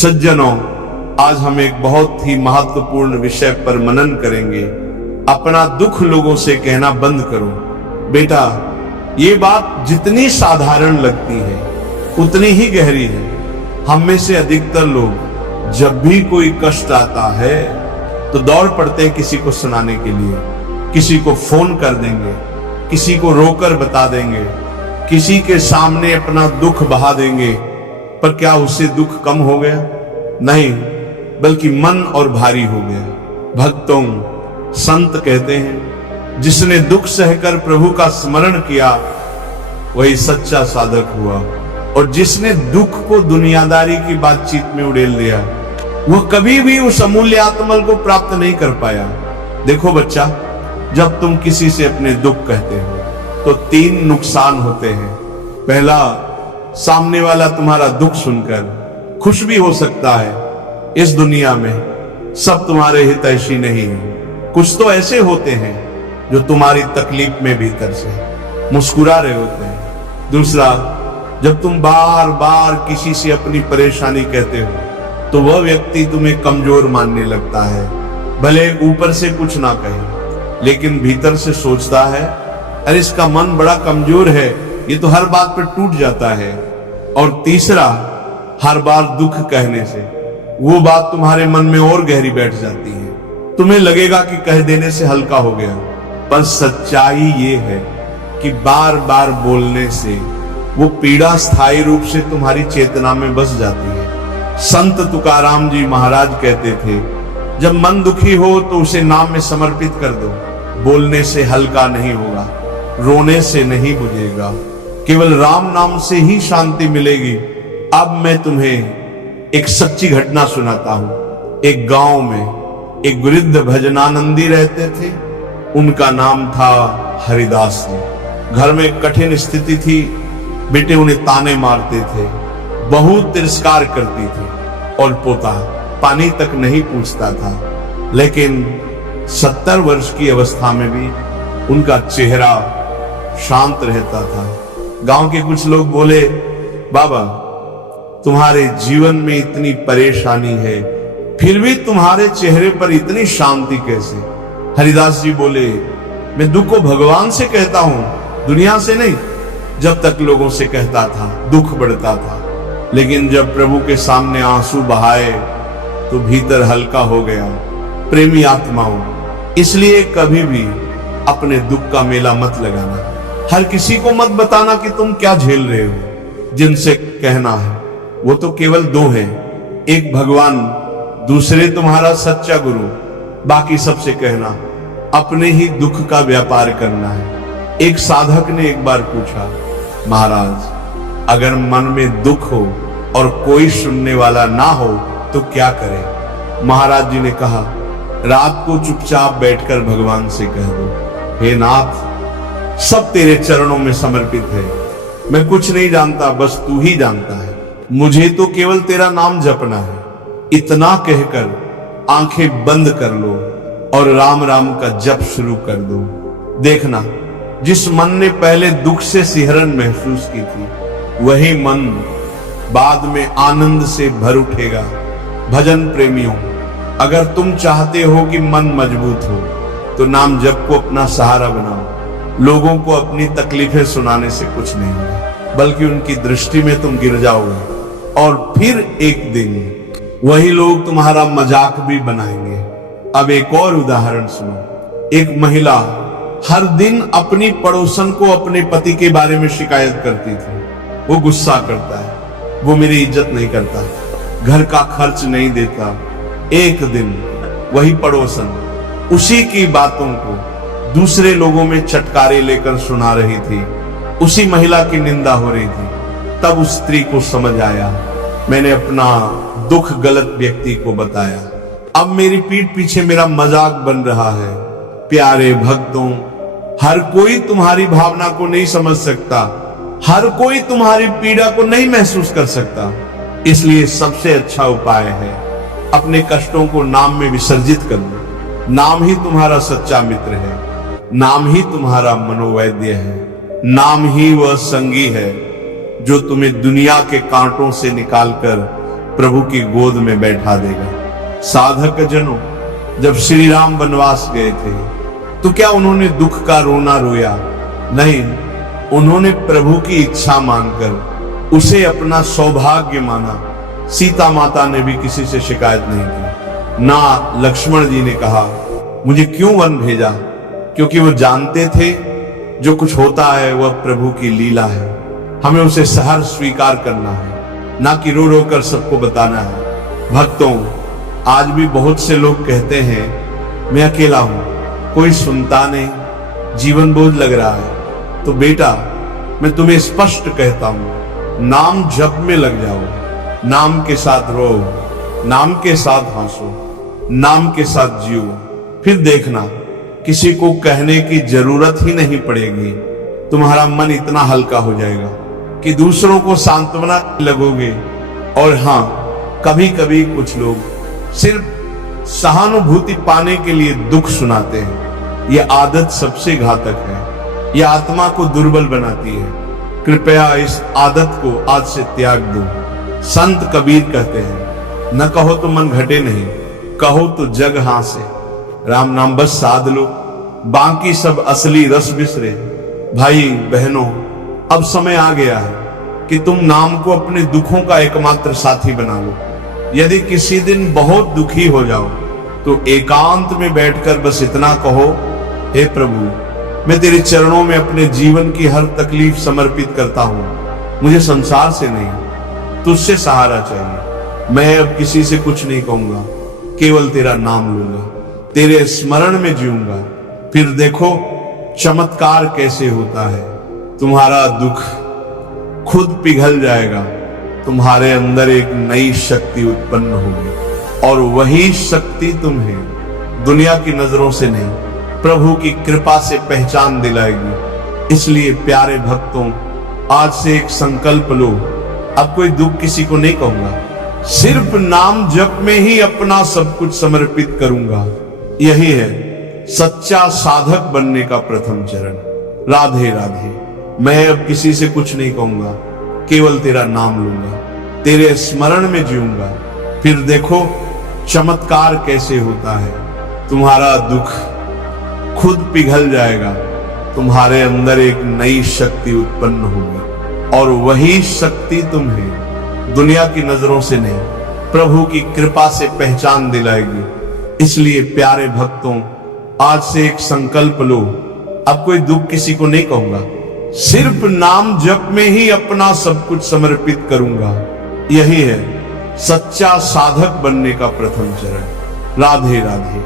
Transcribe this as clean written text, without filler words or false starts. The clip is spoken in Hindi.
सज्जनों, आज हम एक बहुत ही महत्वपूर्ण विषय पर मनन करेंगे। अपना दुख लोगों से कहना बंद करो। बेटा, ये बात जितनी साधारण लगती है उतनी ही गहरी है। हम में से अधिकतर लोग जब भी कोई कष्ट आता है तो दौड़ पड़ते हैं किसी को सुनाने के लिए। किसी को फोन कर देंगे, किसी को रोकर बता देंगे, किसी के सामने अपना दुख बहा देंगे। पर क्या उससे दुख कम हो गया? नहीं, बल्कि मन और भारी हो गया। भक्तों, संत कहते हैं, जिसने दुख सहकर प्रभु का स्मरण किया वही सच्चा साधक हुआ, और जिसने दुख को दुनियादारी की बातचीत में उड़ेल दिया वह कभी भी उस अमूल्य आत्मबल को प्राप्त नहीं कर पाया। देखो बच्चा, जब तुम किसी से अपने दुख कहते हो तो 3 नुकसान होते हैं। पहला, सामने वाला तुम्हारा दुख सुनकर खुश भी हो सकता है। इस दुनिया में सब तुम्हारे हितैषी नहीं है। कुछ तो ऐसे होते हैं जो तुम्हारी तकलीफ में भीतर से मुस्कुरा रहे होते हैं। दूसरा, जब तुम बार बार किसी से अपनी परेशानी कहते हो तो वह व्यक्ति तुम्हें कमजोर मानने लगता है। भले ऊपर से कुछ ना कहे, लेकिन भीतर से सोचता है, अरे इसका मन बड़ा कमजोर है, ये तो हर बात पर टूट जाता है। और तीसरा, हर बार दुख कहने से वो बात तुम्हारे मन में और गहरी बैठ जाती है। तुम्हें लगेगा कि कह देने से हल्का हो गया, पर सच्चाई ये है कि बार बार बोलने से वो पीड़ा स्थायी रूप से तुम्हारी चेतना में बस जाती है। संत तुकाराम जी महाराज कहते थे, जब मन दुखी हो तो उसे नाम में समर्पित कर दो। बोलने से हल्का नहीं होगा, रोने से नहीं बुझेगा, केवल राम नाम से ही शांति मिलेगी। अब मैं तुम्हें एक सच्ची घटना सुनाता हूं। एक गांव में एक वृद्ध भजनानंदी रहते थे। उनका नाम था हरिदास जी। घर में कठिन स्थिति थी। बेटे उन्हें ताने मारते थे, बहू तिरस्कार करती थी, और पोता पानी तक नहीं पूछता था। लेकिन 70 वर्ष की अवस्था में भी उनका चेहरा शांत रहता था। गांव के कुछ लोग बोले, बाबा तुम्हारे जीवन में इतनी परेशानी है, फिर भी तुम्हारे चेहरे पर इतनी शांति कैसे? हरिदास जी बोले, मैं दुख को भगवान से कहता हूं, दुनिया से नहीं। जब तक लोगों से कहता था दुख बढ़ता था, लेकिन जब प्रभु के सामने आंसू बहाए तो भीतर हल्का हो गया। प्रेमी आत्माओं, इसलिए कभी भी अपने दुख का मेला मत लगाना। हर किसी को मत बताना कि तुम क्या झेल रहे हो। जिनसे कहना है वो तो केवल 2 हैं, एक भगवान, दूसरे तुम्हारा सच्चा गुरु। बाकी सबसे कहना अपने ही दुख का व्यापार करना है। एक साधक ने एक बार पूछा, महाराज अगर मन में दुख हो और कोई सुनने वाला ना हो तो क्या करें? महाराज जी ने कहा, रात को चुपचाप बैठकर भगवान से कह दो, हे नाथ, सब तेरे चरणों में समर्पित है। मैं कुछ नहीं जानता, बस तू ही जानता है। मुझे तो केवल तेरा नाम जपना है। इतना कहकर आंखें बंद कर लो और राम राम का जप शुरू कर दो। देखना, जिस मन ने पहले दुख से सिहरन महसूस की थी वही मन बाद में आनंद से भर उठेगा। भजन प्रेमियों, अगर तुम चाहते हो कि मन मजबूत हो तो नाम जप को अपना सहारा बनाओ। लोगों को अपनी तकलीफें सुनाने से कुछ नहीं होगा, बल्कि उनकी दृष्टि में तुम गिर जाओगे और फिर एक दिन वही लोग तुम्हारा मजाक भी बनाएंगे। अब एक और उदाहरण सुनो। एक महिला हर दिन अपनी पड़ोसन को अपने पति के बारे में शिकायत करती थी। वो गुस्सा करता है, वो मेरी इज्जत नहीं करता, घर का खर्च नहीं देता। एक दिन वही पड़ोसन उसी की बातों को दूसरे लोगों में चटकारे लेकर सुना रही थी। उसी महिला की निंदा हो रही थी। तब उस स्त्री को समझ आया, मैंने अपना दुख गलत व्यक्ति को बताया, अब मेरी पीठ पीछे मेरा मजाक बन रहा है। प्यारे भक्तों, हर कोई तुम्हारी भावना को नहीं समझ सकता, हर कोई तुम्हारी पीड़ा को नहीं महसूस कर सकता। इसलिए सबसे अच्छा उपाय है अपने कष्टों को नाम में विसर्जित कर दो। नाम ही तुम्हारा सच्चा मित्र है, नाम ही तुम्हारा मनोवैद्य है, नाम ही वह संगी है जो तुम्हें दुनिया के कांटों से निकालकर प्रभु की गोद में बैठा देगा। साधक जनों, जब श्री राम वनवास गए थे तो क्या उन्होंने दुख का रोना रोया? नहीं, उन्होंने प्रभु की इच्छा मानकर उसे अपना सौभाग्य माना। सीता माता ने भी किसी से शिकायत नहीं की। ना लक्ष्मण जी ने कहा मुझे क्यों वन भेजा, क्योंकि वो जानते थे जो कुछ होता है वह प्रभु की लीला है, हमें उसे सहर्ष स्वीकार करना है, ना कि रो रो कर सबको बताना है। भक्तों, आज भी बहुत से लोग कहते हैं मैं अकेला हूं, कोई सुनता नहीं, जीवन बोझ लग रहा है। तो बेटा, मैं तुम्हें स्पष्ट कहता हूं, नाम जप में लग जाओ, नाम के साथ रो, नाम के साथ हंसो, नाम के साथ जियो। फिर देखना, किसी को कहने की जरूरत ही नहीं पड़ेगी। तुम्हारा मन इतना हल्का हो जाएगा कि दूसरों को सांत्वना लगोगे। और हाँ, कभी कभी कुछ लोग सिर्फ सहानुभूति पाने के लिए दुख सुनाते हैं। यह आदत सबसे घातक है, यह आत्मा को दुर्बल बनाती है। कृपया इस आदत को आज से त्याग दो। संत कबीर कहते हैं, न कहो तो मन घटे नहीं, कहो तो जग हासे। राम नाम बस साध लो, बाकी सब असली रस बिसरे। भाई बहनों, अब समय आ गया है कि तुम नाम को अपने दुखों का एकमात्र साथी बना लो। यदि किसी दिन बहुत दुखी हो जाओ तो एकांत में बैठकर बस इतना कहो, हे प्रभु, मैं तेरे चरणों में अपने जीवन की हर तकलीफ समर्पित करता हूं। मुझे संसार से नहीं, तुझसे सहारा चाहिए। मैं अब किसी से कुछ नहीं कहूंगा, केवल तेरा नाम लूंगा, तेरे स्मरण में जीऊंगा। फिर देखो चमत्कार कैसे होता है। तुम्हारा दुख खुद पिघल जाएगा, तुम्हारे अंदर एक नई शक्ति उत्पन्न होगी, और वही शक्ति तुम्हें दुनिया की नजरों से नहीं, प्रभु की कृपा से पहचान दिलाएगी। इसलिए प्यारे भक्तों, आज से एक संकल्प लो, अब कोई दुख किसी को नहीं कहूंगा, सिर्फ नाम जप में ही अपना सब कुछ समर्पित करूंगा। यही है सच्चा साधक बनने का प्रथम चरण। राधे राधे। मैं अब किसी से कुछ नहीं कहूंगा, केवल तेरा नाम लूंगा, तेरे स्मरण में जीऊंगा। फिर देखो चमत्कार कैसे होता है। तुम्हारा दुख खुद पिघल जाएगा, तुम्हारे अंदर एक नई शक्ति उत्पन्न होगी, और वही शक्ति तुम्हें दुनिया की नजरों से नहीं, प्रभु की कृपा से पहचान दिलाएगी। इसलिए प्यारे भक्तों, आज से एक संकल्प लो, अब कोई दुख किसी को नहीं कहूंगा, सिर्फ नाम जप में ही अपना सब कुछ समर्पित करूंगा। यही है सच्चा साधक बनने का प्रथम चरण। राधे राधे।